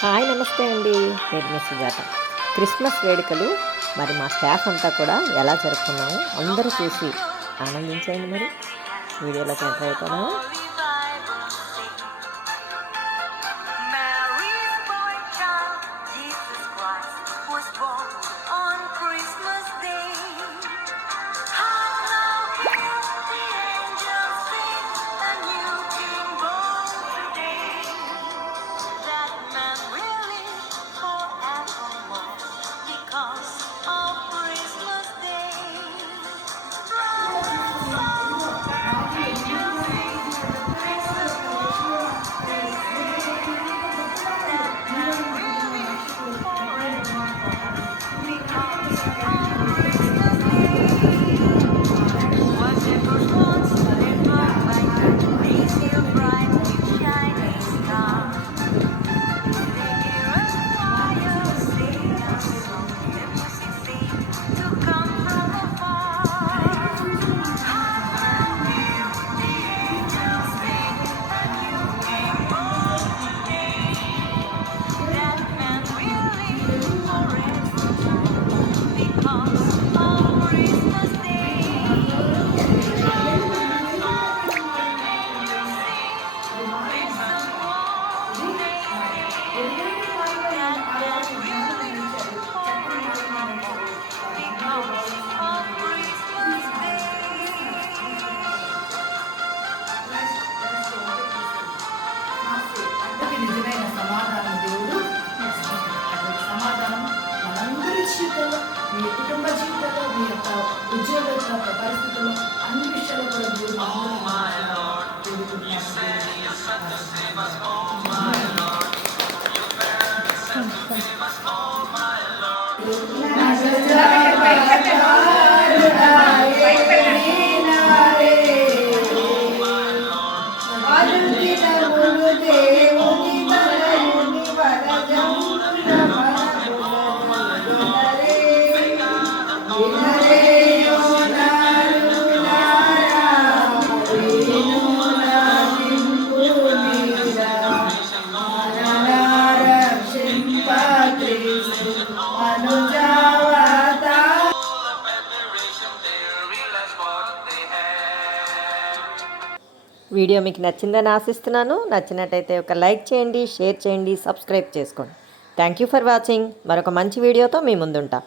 హాయ్ నమస్తే అండి. నేను మీ సుజాత. క్రిస్మస్ వేడుకలు మరి మా స్టాఫ్ అంతా కూడా ఎలా జరుపుకున్నామో అందరూ చూసి ఆనందించండి. మరి వీడియోలోకి ఎంటర్ అయిపోదామా? నిజమైన సమాధానం దేవుడు సమాధానం మనందరి జీవితంలో, మీ కుటుంబ జీవితంలో, మీ యొక్క ఉద్యోగ పరిస్థితుల్లో అన్ని విషయాల్లో కూడా దేవుడు వీడియో మీకు నచ్చిందని ఆశిస్తున్నాను. నచ్చినట్టయితే ఒక లైక్ చేయండి, షేర్ చేయండి, సబ్స్క్రైబ్ చేసుకోండి. Thank you for watching. మరొక మంచి వీడియోతో మీ ముందుంటా.